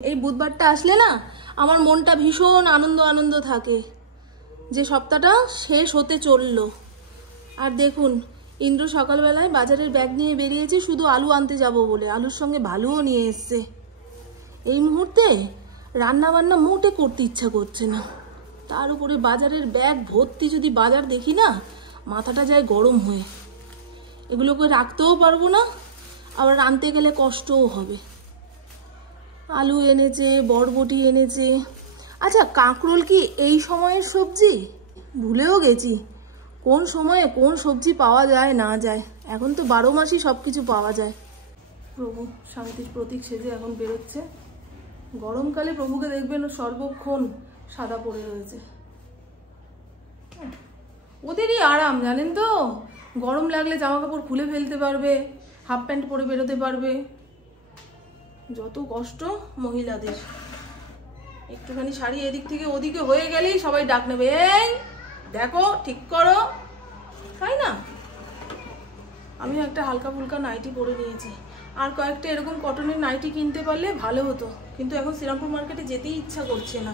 এই বুধবারটা আসলে না আমার মনটা ভীষণ আনন্দ আনন্দ থাকে যে সপ্তাহটা শেষ হতে চললো। আর দেখুন ইন্দ্র সকালবেলায় বাজারের ব্যাগ নিয়ে বেরিয়েছে শুধু আলু আনতে যাব বলে, আলুর সঙ্গে ভালুও নিয়ে এসছে। এই মুহূর্তে রান্না বান্না মোটে করতে ইচ্ছা করছে না, তার উপরে বাজারের ব্যাগ ভর্তি যদি বাজার দেখি না মাথাটা যায় গরম হয়ে। এগুলোকে রাখতেও পারবো না, আবার রাঁধতে গেলে কষ্টও হবে। আলু এনেছে, বরবটি এনেছে। আচ্ছা কাঁকরোল কি এই সময়ের সবজি? ভুলেও গেছি কোন সময়ে কোন সবজি পাওয়া যায় না যায়। এখন তো 12 মাসই সব কিছু পাওয়া যায়। প্রভু শান্তির প্রতীক সেজে এখন বেরোচ্ছে। গরমকালে প্রভুকে দেখবেন সর্বক্ষণ সাদা পড়ে রয়েছে। ওদেরই আরাম জানেন তো, গরম লাগলে জামা কাপড় খুলে ফেলতে পারবে, হাফ প্যান্ট পরে বেরোতে পারবে। যত কষ্ট মহিলাদের, একটুখানি শাড়ি এদিক থেকে ওদিকে হয়ে গেলেই সবাই ডাক নেবে, এই দেখো ঠিক করো, তাই না? আমিও একটা হালকা ফুলকা নাইটি পরে নিয়েছি, আর কয়েকটা এরকম কটনের নাইটি কিনতে পারলে ভালো হতো, কিন্তু এখন শ্রীরামপুর মার্কেটে যেতেই ইচ্ছা করছে না।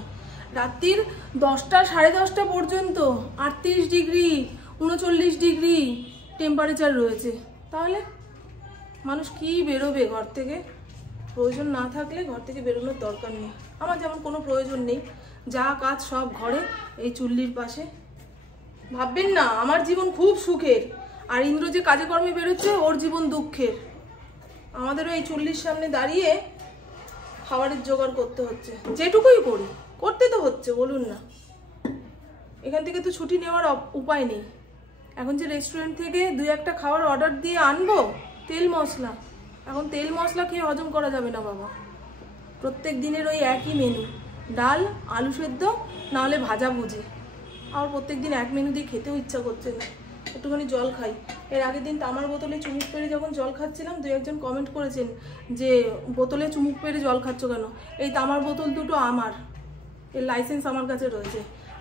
রাত্রির 10টা সাড়ে 10টা পর্যন্ত 38 ডিগ্রি 39 ডিগ্রি টেম্পারেচার রয়েছে। তাহলে মানুষ কি বেরোবে ঘর থেকে? প্রয়োজন না থাকলে ঘর থেকে বেরোনোর দরকার নেই। আমার যেমন কোনো প্রয়োজন নেই, যা কাজ সব ঘরে এই চুল্লির পাশে। ভাববেন না আমার জীবন খুব সুখের, আর ইন্দ্র যে কাজে কর্মে বেরোচ্ছে ওর জীবন দুঃখের। আমাদেরও এই চুল্লির সামনে দাঁড়িয়ে খাবারের জোগাড় করতে হচ্ছে, যেটুকুই করি করতে তো হচ্ছে, বলুন না। এখান থেকে তো ছুটি নেওয়ার উপায় নেই। এখন যে রেস্টুরেন্ট থেকে 2-1টা খাবার অর্ডার দিয়ে আনবো, তেল মশলা, এখন তেল মশলা খেয়ে হজম করা যাবে না বাবা। প্রত্যেক দিনের ওই একই মেনু, ডাল আলু সেদ্ধ না হলে ভাজা ভুজি। আর প্রত্যেক দিন এক মেনু দিয়ে খেতেও ইচ্ছা করছে না। একটুখানি জল খাই। এর আগের দিন তামার বোতলে চুমুক পেরে যখন জল খাচ্ছিলাম, 2-1জন কমেন্ট করেছেন যে বোতলে চুমুক পেরে জল খাচ্ছ কেন? এই তামার বোতল দুটো আমার, এর লাইসেন্স আমার কাছে রয়েছে,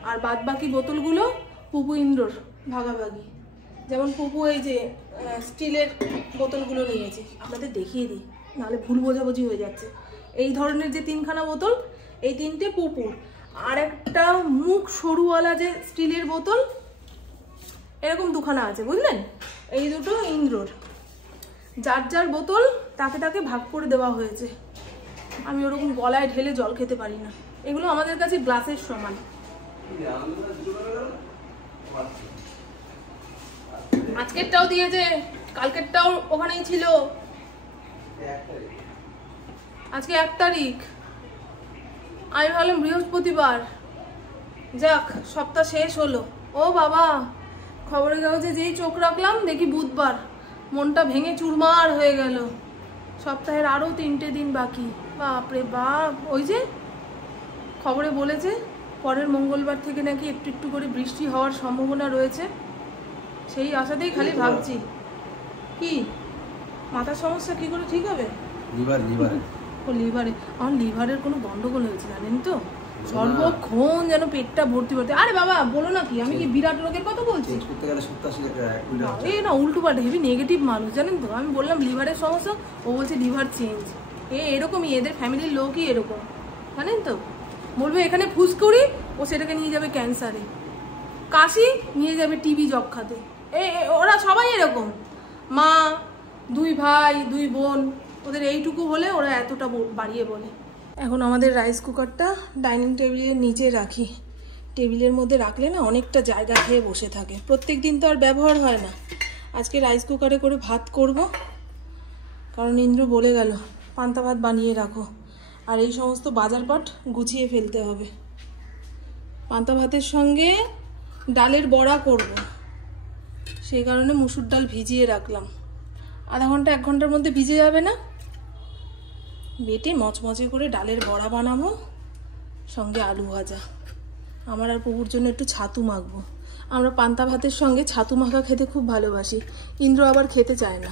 আর বাদ বাকি বোতলগুলো পুপু ইন্দ্রর ভাগাভাগি। যেমন পুপু এই যে স্টিলের বোতলগুলো নিয়েছে, আপনাদের দেখিয়ে দিই নাহলে ভুল বোঝাবুঝি হয়ে যাচ্ছে। এই ধরনের যে 3খানা বোতল, এই 3টে পুপুর, আর একটা মুখ সরুওয়ালা যে স্টিলের বোতল এরকম 2খানা আছে, বুঝলেন? এই দুটো ইন্দ্রর। যার যার বোতল তাকে তাকে ভাগ করে দেওয়া হয়েছে। আমি ওরকম গলায় ঢেলে জল খেতে পারি না, এগুলো আমাদের কাছে গ্লাসের সমান। আজকেরটাও দিয়েছে, কালকেরটাও ওখানেই ছিল। আজকে 1 তারিখ, আমি ভাবলাম বৃহস্পতিবার, যাক সপ্তাহ শেষ হলো। ও বাবা, খবরের কাগজে যেই চোখ রাখলাম দেখি বুধবার, মনটা ভেঙে চুরমার হয়ে গেল। সপ্তাহের আরও 3টে দিন বাকি। বাপরে বাপ, ওই যে খবরে বলেছে পরের মঙ্গলবার থেকে নাকি একটু একটু করে বৃষ্টি হওয়ার সম্ভাবনা রয়েছে। সেই আশাতেই খালি ভাবছি, কি মাথার সমস্যা কি করে ঠিক হবে? লিভারে আমার লিভারের কোনো গন্ডগোল হয়েছে জানেন তো, সর্বক্ষণ যেন পেটটা ভর্তি ভর্তি। আরে বাবা বলো না, কি আমি কি বিরাট রোগের কথা বলছি? এই না উল্টো পাল্টা হেভি নেগেটিভ মানুষ জানেন তো। আমি বললাম লিভারের সমস্যা, ও বলছে লিভার চেঞ্জ। এরকমই, এদের ফ্যামিলির লোকই এরকম জানেন তো। বলবে এখানে ফুসকুড়ি, ও সেটাকে নিয়ে যাবে ক্যান্সারে, কাশি নিয়ে যাবে টিবি যক্ষাতে। ওরা সবাই এরকম, মা 2 ভাই 2 বোন, ওদের এইটুকু হলে ওরা এতটা বাড়িয়ে বলে। এখন আমাদের রাইস কুকারটা ডাইনিং টেবিলের নিচে রাখি। টেবিলের মধ্যে রাখলে না অনেকটা জায়গা খেয়ে বসে থাকে, প্রত্যেক দিন তো আর ব্যবহার হয় না। আজকে রাইস কুকারে করে ভাত করব, কারণ ইন্দ্র বলে গেল পান্তা ভাত বানিয়ে রাখো, আর এই সমস্ত বাজারপাট গুছিয়ে ফেলতে হবে। পান্তা ভাতের সঙ্গে ডালের বড়া করব, সেই কারণে মুসুর ডাল ভিজিয়ে রাখলাম। আধা ঘন্টা 1 ঘন্টার মধ্যে ভিজে যাবে না, বেটে মচমচে করে ডালের বড়া বানাবো, সঙ্গে আলু ভাজা। আমার আর পুকুর জন্য একটু ছাতু মাখবো। আমরা পান্তা ভাতের সঙ্গে ছাতু মাখা খেতে খুব ভালোবাসি, ইন্দ্র আবার খেতে চায় না।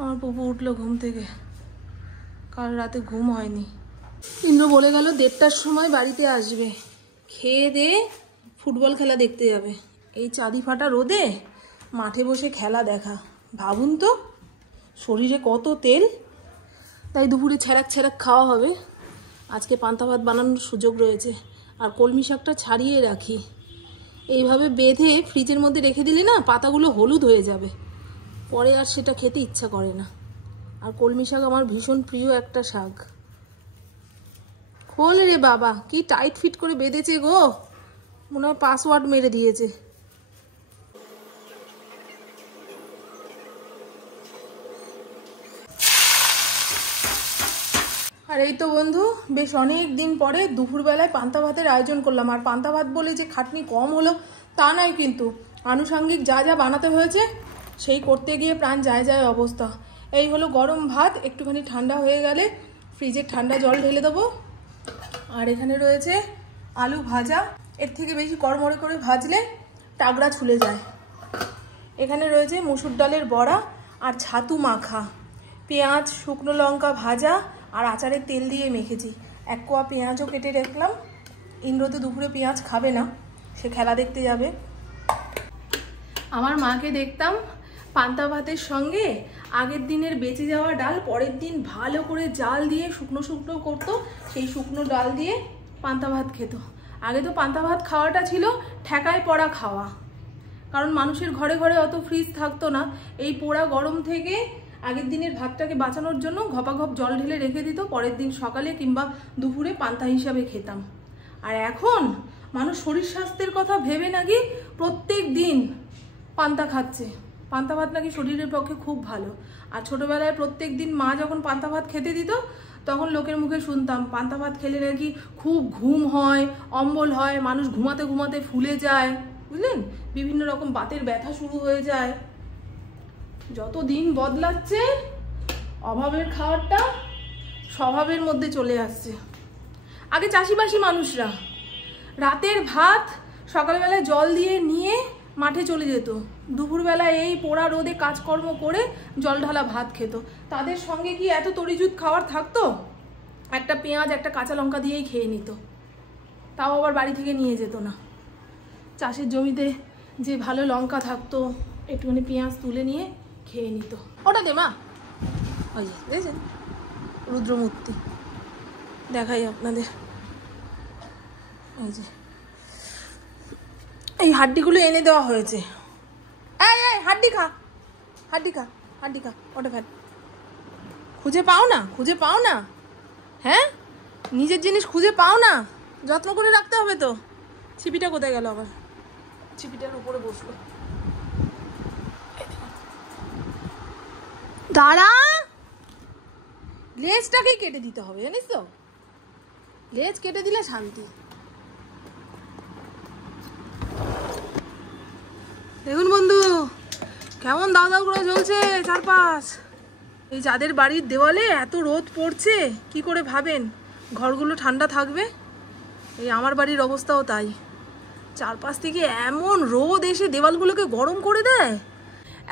আমার পুপু উঠলো ঘুম থেকে, কাল রাতে ঘুম হয়নি। ইন্দ্র বলে গেল 1:30টার সময় বাড়িতে আসবে, খেয়ে দিয়ে ফুটবল খেলা দেখতে যাবে। এই চাঁদি ফাটা রোদে মাঠে বসে খেলা দেখা, ভাবুন তো শরীরে কত তেল। তাই দুপুরে ছ্যারাক ছ্যারাক খাওয়া হবে। আজকে পান্তা ভাত বানানোর সুযোগ রয়েছে। আর কলমি শাকটা ছাড়িয়ে রাখি, এইভাবে বেঁধে ফ্রিজের মধ্যে রেখে দিলে না পাতাগুলো হলুদ হয়ে যাবে, পরে আর সেটা খেতে ইচ্ছা করে না। আর কলমি শাক আমার ভীষণ প্রিয় একটা শাক। খোল রে বাবা, কি টাইট ফিট করে বেঁধেছে গো, মনে হয় পাসওয়ার্ড মেরে দিয়েছে। আর এই তো বন্ধু, বেশ অনেক দিন পরে দুপুরবেলায় পান্তা ভাতের আয়োজন করলাম। আর পান্তা ভাত বলে যে খাটনি কম হলো তা নয়, কিন্তু আনুষঙ্গিক যা যা বানাতে হয়েছে সেই করতে গিয়ে প্রাণ যায় যায় অবস্থা। এই হলো গরম ভাত, একটুখানি ঠান্ডা হয়ে গেলে ফ্রিজের ঠান্ডা জল ঢেলে দেবো। আর এখানে রয়েছে আলু ভাজা, এর থেকে বেশি কড়মড়ে করে ভাজলে টাগড়া ছুলে যায়। এখানে রয়েছে মুসুর ডালের বড়া আর ছাতু মাখা, পেঁয়াজ শুকনো লঙ্কা ভাজা আর আচারের তেল দিয়ে মেখেছি। এক কোয়া পেঁয়াজও কেটে রাখলাম। ইন্দ্র তো দুপুরে পেঁয়াজ খাবে না, সে খেলা দেখতে যাবে। আমার মাকে দেখতাম পান্তা ভাতের সঙ্গে আগের দিনের বেঁচে যাওয়া ডাল পরের দিন ভালো করে জাল দিয়ে শুকনো শুকনো করতো, সেই শুকনো ডাল দিয়ে পান্তা ভাত খেত। আগে তো পান্তা ভাত খাওয়াটা ছিল ঠেকায় পড়া খাওয়া, কারণ মানুষের ঘরে ঘরে অত ফ্রিজ থাকতো না। এই পোড়া গরম থেকে আগের দিনের ভাতটাকে বাঁচানোর জন্য ঘপাঘপ জল ঢেলে রেখে দিত, পরের দিন সকালে কিংবা দুপুরে পান্তা হিসাবে খেতাম। আর এখন মানুষ শরীর স্বাস্থ্যের কথা ভেবে নাকি প্রত্যেক দিন পান্তা খাচ্ছে। পান্তা ভাত নাকি শরীরের পক্ষে খুব ভালো। আর ছোটবেলায় প্রত্যেক দিন মা যখন পান্তা ভাত খেতে দিত, তখন লোকের মুখে শুনতাম পান্তা ভাত খেলে নাকি খুব ঘুম হয়, অম্বল হয়, মানুষ ঘুমাতে ঘুমাতে ফুলে যায়, বুঝলেন, বিভিন্ন রকম বাতের ব্যথা শুরু হয়ে যায়। যত দিন বদলাচ্ছে অভাবের খাবারটা স্বভাবের মধ্যে চলে আসছে। আগে চাষিবাসী মানুষরা রাতের ভাত সকালবেলায় জল দিয়ে নিয়ে মাঠে চলে যেত, দুপুরবেলায় এই পোড়া রোদে কাজকর্ম করে জল ঢালা ভাত খেত। তাদের সঙ্গে কি এত তরিজুত খাবার থাকতো? একটা পেঁয়াজ একটা কাঁচা লঙ্কা দিয়েই খেয়ে নিত, তাও আবার বাড়ি থেকে নিয়ে যেত না। চাষের জমিতে যে ভালো লঙ্কা থাকতো, একটুখানি পেঁয়াজ তুলে নিয়ে খেয়ে নিত। ওটা দে মা, ওই যে দেখছেন রুদ্রমূর্তি, দেখাই আপনাদের। এই যে এই হাড্ডিগুলো এনে দেওয়া হয়েছে। এই এই হাড্ডি খা, হাড্ডি খা, হাড্ডি খা, ওটা ফেল। খুঁজে পাও না, খুঁজে পাও না, হ্যাঁ নিজের জিনিস খুঁজে পাও না, যত্ন করে রাখতে হবে তো। ছিপিটা কোথায় গেল আবার? ছিপিটার উপরে বসলো। দাঁড়া, লেজটাকেই কেটে দিতে হবে জানিস তো, লেজ কেটে দিলে শান্তি। দেখুন বন্ধু কেমন দাও দাও করে জ্বলছে চারপাশ। এই যাদের বাড়ির দেওয়ালে এত রোদ পড়ছে, কি করে ভাবেন ঘরগুলো ঠান্ডা থাকবে? এই আমার বাড়ির অবস্থাও তাই, চারপাশ থেকে এমন রোদ এসে দেওয়ালগুলোকে গরম করে দেয়।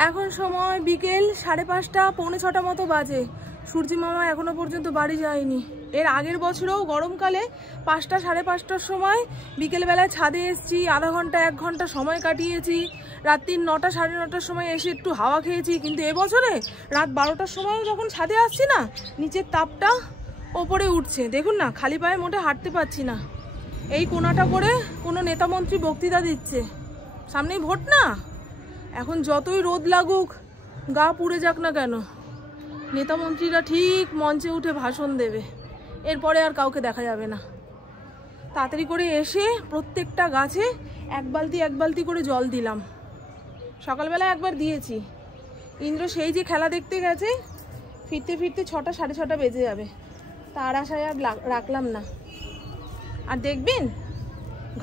এখন সময় বিকেল 5:30 পৌনে 6টা মতো বাজে, সূর্যি মামা এখনো পর্যন্ত বাড়ি যায়নি। এর আগের বছরেও গরমকালে 5টা 5:30টার সময় বিকেলবেলায় ছাদে এসেছি, আধা ঘন্টা 1 ঘন্টা সময় কাটিয়েছি। রাত্রি 9টা 9:30টার সময় এসে একটু হাওয়া খেয়েছি। কিন্তু এবছরে রাত 12টার সময়ও যখন ছাদে আসছি না, নিচের তাপটা ওপরে উঠছে। দেখুন না, খালি পায়ে মোটে হাঁটতে পারছি না। এই কোনাটা করে কোনো নেতামন্ত্রী বক্তৃতা দিচ্ছে, সামনেই ভোট না, এখন যতই রোদ লাগুক গা পুড়ে যাক না কেন, নেতামন্ত্রীরা ঠিক মঞ্চে উঠে ভাষণ দেবে, এরপরে আর কাউকে দেখা যাবে না। তাড়াতাড়ি করে এসে প্রত্যেকটা গাছে 1 বালতি 1 বালতি করে জল দিলাম। সকালবেলা একবার দিয়েছি, ইন্দ্র সেই যে খেলা দেখতে গেছে, ফিরতে ফিরতে 6টা 6:30 বেজে যাবে, তার আশায় আর রাখলাম না। আর দেখবেন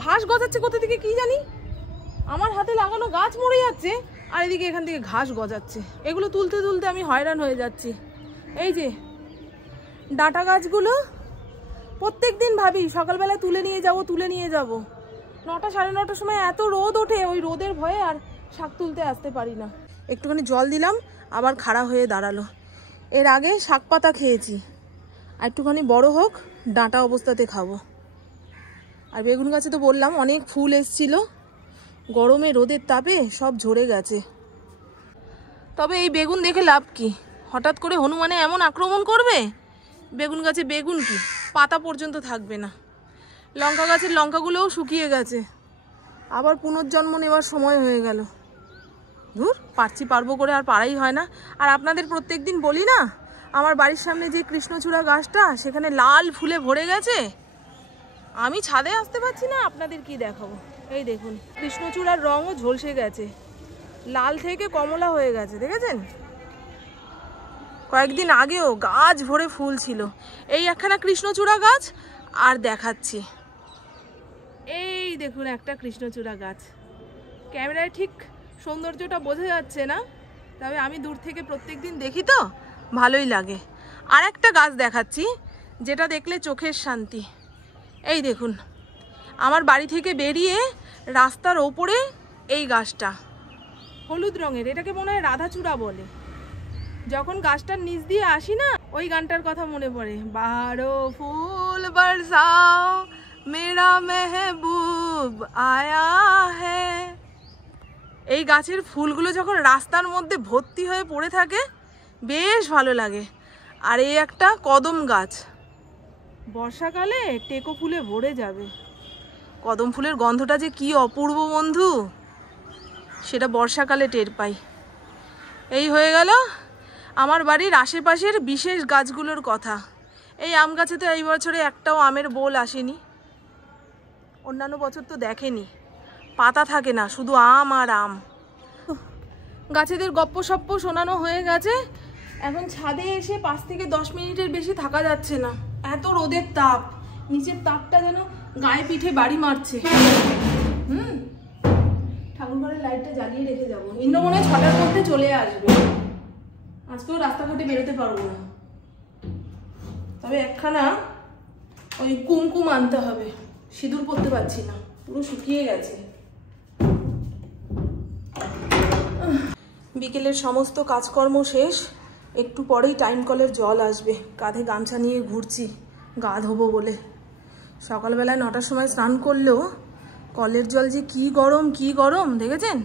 ঘাস গজাচ্ছে কোথা থেকে কি জানি, আমার হাতে লাগানো গাছ মরে যাচ্ছে, আর এদিকে এখান থেকে ঘাস গজাচ্ছে। এগুলো তুলতে তুলতে আমি হয়রান হয়ে যাচ্ছি। এই যে ডাঁটা গাছগুলো প্রত্যেক দিন ভাবি সকালবেলা তুলে নিয়ে যাব, তুলে নিয়ে যাব, 9টা 9:30টার সময় এত রোদ ওঠে, ওই রোদের ভয়ে আর শাক তুলতে আসতে পারি না। একটুখানি জল দিলাম, আবার খাড়া হয়ে দাঁড়ালো। এর আগে শাক পাতা খেয়েছি, আর একটুখানি বড় হোক ডাঁটা অবস্থাতে খাবো। আর বেগুন গাছে তো বললাম অনেক ফুল এসছিল, গরমে রোদের তাপে সব ঝরে গেছে। তবে এই বেগুন দেখে লাভ কি, হঠাৎ করে হনুমানে এমন আক্রমণ করবে বেগুন গাছে বেগুন কি পাতা পর্যন্ত থাকবে না। লঙ্কা গাছের লঙ্কাগুলোও শুকিয়ে গেছে, আবার পুনর্জন্ম নেওয়ার সময় হয়ে গেল। ধুর, পারবো করে আর পারাই হয় না। আর আপনাদের প্রত্যেক দিন বলি না, আমার বাড়ির সামনে যে কৃষ্ণচূড়া গাছটা সেখানে লাল ফুলে ভরে গেছে, আমি ছাদে আসতে পারছি না। আপনাদের কি দেখাবো, এই দেখুন কৃষ্ণচূড়ার রঙও ঝলসে গেছে, লাল থেকে কমলা হয়ে গেছে, দেখেছেন? কয়েকদিন আগেও গাছ ভরে ফুল ছিল। এই একখানা কৃষ্ণচূড়া গাছ আর দেখাচ্ছি, এই দেখুন একটা কৃষ্ণচূড়া গাছ। ক্যামেরায় ঠিক সৌন্দর্যটা বোঝা যাচ্ছে না, তবে আমি দূর থেকে প্রত্যেক দিন দেখি তো ভালোই লাগে। আর একটা গাছ দেখাচ্ছি যেটা দেখলে চোখের শান্তি। এই দেখুন আমার বাড়ি থেকে বেরিয়ে রাস্তার ওপরে এই গাছটা হলুদ রঙের, এটাকে মনে হয় রাধাচূড়া বলে। যখন গাছটার নিচ দিয়ে আসি না, ওই গানটার কথা মনে পড়ে, বাহারো ফুল বরসাও মেরা মেহবুব আয়া হ্যায়। এই গাছের ফুলগুলো যখন রাস্তার মধ্যে ভর্তি হয়ে পড়ে থাকে বেশ ভালো লাগে। আর এই একটা কদম গাছ, বর্ষাকালে টেকো ফুলে ভরে যাবে। কদম ফুলের গন্ধটা যে কি অপূর্ব বন্ধু, সেটা বর্ষাকালে টের পাই। এই হয়ে গেল আমার বাড়ির আশেপাশের বিশেষ গাছগুলোর কথা। এই আম গাছে তো এই বছরে একটাও আমের বোল আসেনি, অন্যান্য বছর তো দেখেনি, পাতা থাকে না, শুধু আম আর আম। গাছেদের গপ্প সপ্প শোনানো হয়ে গেছে, এখন ছাদে এসে 5 থেকে 10 মিনিটের বেশি থাকা যাচ্ছে না, এত রোদের তাপ। নিচের তাপটা যেন গায়ে পিঠে বাড়ি মারছে। ঠাকুরঘরের লাইটটা জ্বালিয়ে রেখে যাবো, ইন্দ্র মনে হয় 6টার মধ্যে চলে আসবে। আজকেও রাস্তাঘাটে বেরোতে পারবো না, তবে একখানা ওই কুমকুম আনতে হবে, সিঁদুর পরতে পারছি না, পুরো শুকিয়ে গেছে। বিকেলের সমস্ত কাজকর্ম শেষ, একটু পরেই টাইম কলের জল আসবে। কাঁধে গামছা নিয়ে ঘুরছি গা ধোবো বলে। সকালবেলায় 9টার সময় স্নান করলেও কলের জল যে কি গরম কি গরম, দেখেছেন?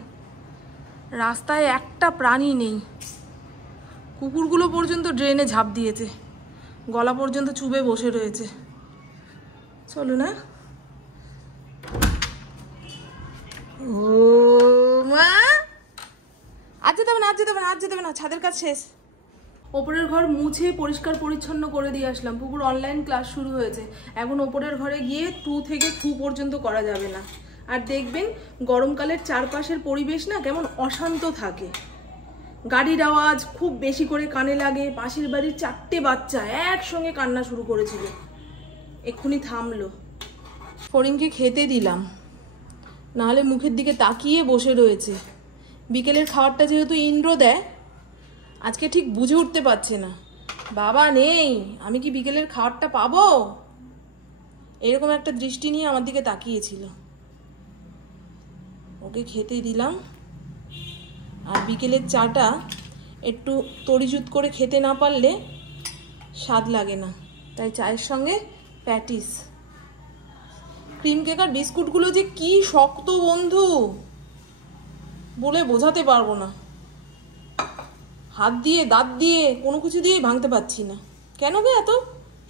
রাস্তায় একটা প্রাণী নেই, কুকুরগুলো পর্যন্ত ড্রেনে ঝাঁপ দিয়েছে, গলা পর্যন্ত চুবে বসে রয়েছে। চলো না, ও মা, আজ যেতে হবে না, আজ যেতে হবে না, আজ যেতে হবে না, ছাদের কাজ শেষ। ওপরের ঘর মুছে পরিষ্কার পরিচ্ছন্ন করে দিয়ে আসলাম। পুকুর অনলাইন ক্লাস শুরু হয়েছে, এখন ওপরের ঘরে গিয়ে 2 থেকে 2 পর্যন্ত করা যাবে না। আর দেখবেন গরমকালের চারপাশের পরিবেশ না কেমন অশান্ত থাকে, গাড়ির আওয়াজ খুব বেশি করে কানে লাগে। পাশের বাড়ির 4টে বাচ্চা একসঙ্গে কান্না শুরু করেছিল, এক্ষুনি থামলো। ফড়িংকে খেতে দিলাম, নাহলে মুখের দিকে তাকিয়ে বসে রয়েছে। বিকেলের খাবারটা যেহেতু ইন্দ্র দেয়, আজকে ঠিক বুঝে উঠতে পারছে না, বাবা নেই, আমি কি বিকেলের খাবারটা পাবো, এরকম একটা দৃষ্টি নিয়ে আমার দিকে তাকিয়েছিল। ওকে খেতে দিলাম। আর বিকেলের চাটা একটু তড়িজুত করে খেতে না পারলে স্বাদ লাগে না, তাই চায়ের সঙ্গে প্যাটিস। ক্রিম কেক আর বিস্কুটগুলো যে কি শক্ত বন্ধু, বলে বোঝাতে পারবো না। হাত দিয়ে দাঁত দিয়ে কোনো কিছু দিয়ে ভাঙতে পারছি না, কেন গে এত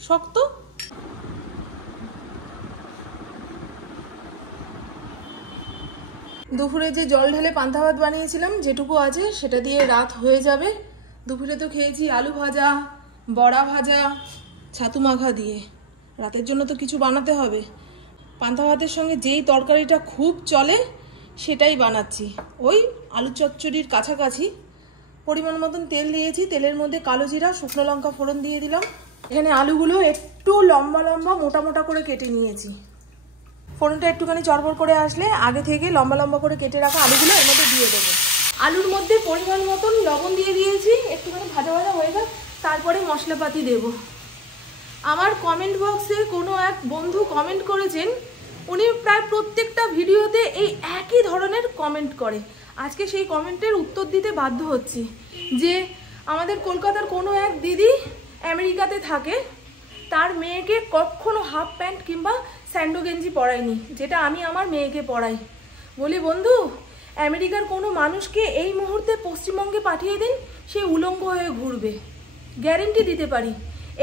শক্ত? দুপুরে যে জল ঢেলে পান্তা ভাত বানিয়েছিলাম যেটুকু আছে সেটা দিয়ে রাত হয়ে যাবে। দুপুরে তো খেয়েছি আলু ভাজা, বড়া ভাজা, ছাতু মাখা দিয়ে। রাতের জন্য তো কিছু বানাতে হবে। পান্তা ভাতের সঙ্গে যেই তরকারিটা খুব চলে সেটাই বানাচ্ছি, ওই আলু চচ্চড়ির কাছাকাছি। পরিমাণ মতন তেল দিয়েছি, তেলের মধ্যে কালো জিরা, শুকনো লঙ্কা ফোড়ন দিয়ে দিলাম। এখানে আলুগুলো একটু লম্বা লম্বা মোটা মোটা করে কেটে নিয়েছি। ফোড়নটা একটুখানি চড়বড় করে আসলে আগে থেকে লম্বা লম্বা করে কেটে রাখা আলুগুলো এর মধ্যে দিয়ে দেবো। আলুর মধ্যে পরিমাণ মতন লবণ দিয়ে দিয়েছি, একটুখানি ভাজা ভাজা হয়ে যাক, তারপরে মশলাপাতি দেব। আমার কমেন্ট বক্সে কোনো এক বন্ধু কমেন্ট করেছেন, উনি প্রায় প্রত্যেকটা ভিডিওতে এই একই ধরনের কমেন্ট করে। আজকে সেই কমেন্টের উত্তর দিতে বাধ্য হচ্ছি যে আমাদের কলকাতার কোনো এক দিদি আমেরিকাতে থাকে, তার মেয়েকে কখনো হাফ প্যান্ট কিংবা স্যান্ডো গেঞ্জি পরায়নি, যেটা আমি আমার মেয়েকে পরাই। বলি বন্ধু, আমেরিকার কোনো মানুষকে এই মুহূর্তে পশ্চিমবঙ্গে পাঠিয়ে দিন, সে উলঙ্গ হয়ে ঘুরবে, গ্যারেন্টি দিতে পারি।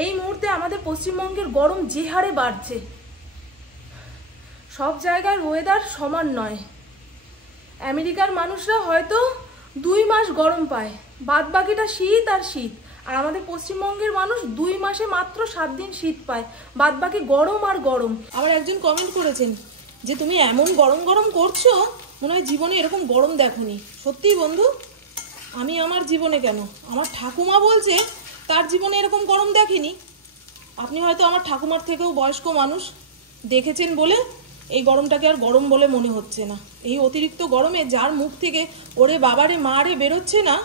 এই মুহূর্তে আমাদের পশ্চিমবঙ্গের গরম যে হারে বাড়ছে, সব জায়গার ওয়েদার সমান নয়। আমেরিকার মানুষরা হয়তো 2 মাস গরম পায়, বাদ বাকিটা শীত আর শীত। আর আমাদের পশ্চিমবঙ্গের মানুষ 2 মাসে মাত্র 7 দিন শীত পায়, বাদ বাকি গরম আর গরম। আবার একজন কমেন্ট করেছেন যে তুমি এমন গরম গরম করছো, মনে হয় জীবনে এরকম গরম দেখোনি। সত্যিই বন্ধু, আমি আমার জীবনে কেন, আমার ঠাকুমা বলছে তার জীবনে এরকম গরম দেখেনি। আপনি হয়তো আমার ঠাকুমার থেকেও বয়স্ক মানুষ, দেখেছেন বলে এই গরমটাকে আর গরম বলে মনে হচ্ছে না। এই অতিরিক্ত গরমে যার মুখ থেকে ওরে বাবারে মারে বেরোচ্ছে না,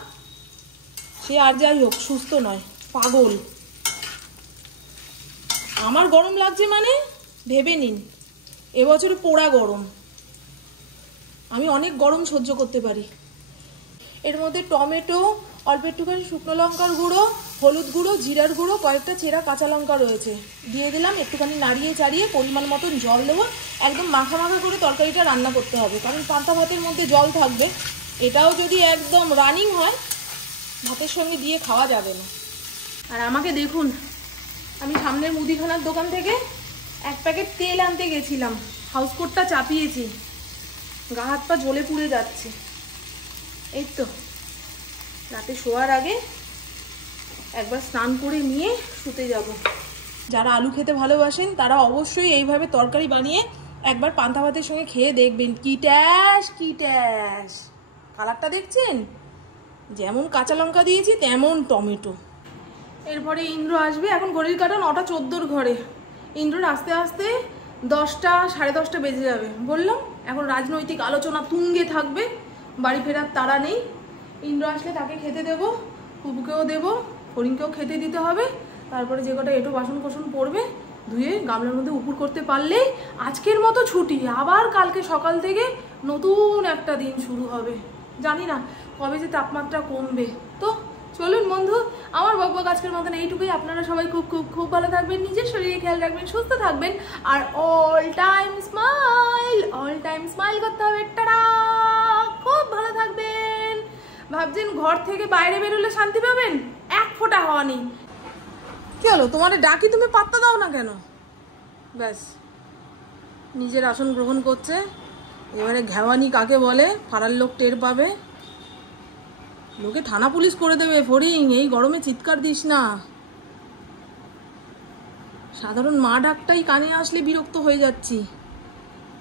সে আর যাই হোক সুস্থ নয়, পাগল। আমার গরম লাগছে মানে ভেবে নিন এবছরে পোড়া গরম। আমি অনেক গরম সহ্য করতে পারি। এর মধ্যে টমেটো, অল্প একটুখানি শুকনো লঙ্কার গুঁড়ো, হলুদ গুঁড়ো, জিরার গুঁড়ো, কয়েকটা চেরা কাঁচা লঙ্কা রয়েছে, দিয়ে দিলাম। একটুখানি নাড়িয়ে চাড়িয়ে পরিমাণ মতন জল দেবো। একদম মাখা মাখা করে তরকারিটা রান্না করতে হবে, কারণ পান্তা ভাতের মধ্যে জল থাকবে। এটাও যদি একদম রানিং হয়, ভাতের সঙ্গে দিয়ে খাওয়া যাবে না। আর আমাকে দেখুন, আমি সামনের মুদিখানার দোকান থেকে 1 প্যাকেট তেল আনতে গেছিলাম, হাউসকোটটা চাপিয়েছি, গা হাত পা জ্বলে পুড়ে যাচ্ছে। এই তো রাতে শোয়ার আগে একবার স্নান করে নিয়ে শুতে যাব। যারা আলু খেতে ভালোবাসেন তারা অবশ্যই এইভাবে তরকারি বানিয়ে একবার পান্তা ভাতের সঙ্গে খেয়ে দেখবেন। কি ট্যাস কি ট্যাস! কালারটা দেখছেন? যেমন কাঁচা লঙ্কা দিয়েছি তেমন টমেটো। এরপরে ইন্দ্র আসবে। এখন ঘড়ির কাঁটা 9:14 ঘরে। ইন্দ্রর আস্তে আস্তে 10টা সাড়ে 10টা বেজে যাবে। বললাম এখন রাজনৈতিক আলোচনা তুঙ্গে থাকবে, বাড়ি ফেরার তাড়া নেই। ইন্দ্র আসলে তাকে খেতে দেবো, কুবুকেও দেবো, হরিণকেও খেতে দিতে হবে। তারপরে যে কটা এঁটো বাসন কোসন পড়বে ধুয়ে গামলার মধ্যে উপুর করতে পারলেই আজকের মতো ছুটি। আবার কালকে সকাল থেকে নতুন একটা দিন শুরু হবে। জানি না কবে যে তাপমাত্রা কমবে। তো চলুন বন্ধু, আমার বকবক আজকের মতন এইটুকুই। আপনারা সবাই খুব খুব খুব ভালো থাকবেন, নিজের শরীরে খেয়াল রাখবেন, সুস্থ থাকবেন, আর অল টাইম স্মাইল করতে হবে। টাটা! খুব ভালো থাকবেন। ভাবছেন ঘর থেকে বাইরে বেরোলে শান্তি পাবেন? 1 ফোঁটা হাওয়া নেই। কি হলো, তোমাদের ডাকি তুমি পাত্তা দাও না কেন? ব্যাস, নিজের আসন গ্রহণ করছে। এবারে ঘেওয়ানি কাকে বলে পাড়ার লোক টের পাবে, লোকে থানা পুলিশ করে দেবে। ফড়িং, এই গরমে চিৎকার দিস না। সাধারণ মা ডাকটাই কানে আসলে বিরক্ত হয়ে যাচ্ছি,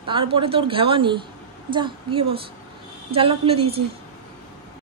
তারপরে তোর ঘেওয়ানি। যা গিয়ে বস, জানলা খুলে দিয়েছি।